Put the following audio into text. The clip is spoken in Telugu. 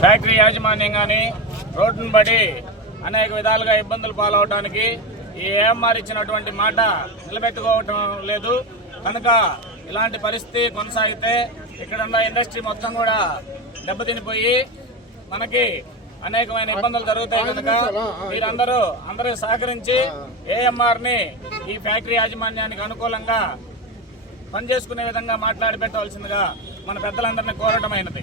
ఫ్యాక్టరీ యాజమాన్యం కానీ రోడ్డును పడి అనేక విధాలుగా ఇబ్బందులు పాలవడానికి ఈ ఏఎంఆర్ ఇచ్చినటువంటి మాట నిలబెట్టుకోవటం లేదు. కనుక ఇలాంటి పరిస్థితి కొనసాగితే ఇక్కడ ఉన్న ఇండస్ట్రీ మొత్తం కూడా దెబ్బతినిపోయి మనకి అనేకమైన ఇబ్బందులు జరుగుతాయి. కనుక మీరందరూ సహకరించి ఏఎంఆర్ ని ఈ ఫ్యాక్టరీ యాజమాన్యానికి అనుకూలంగా పనిచేసుకునే విధంగా మాట్లాడి పెట్టవలసిందిగా మన పెద్దలందరినీ కోరటమైనది.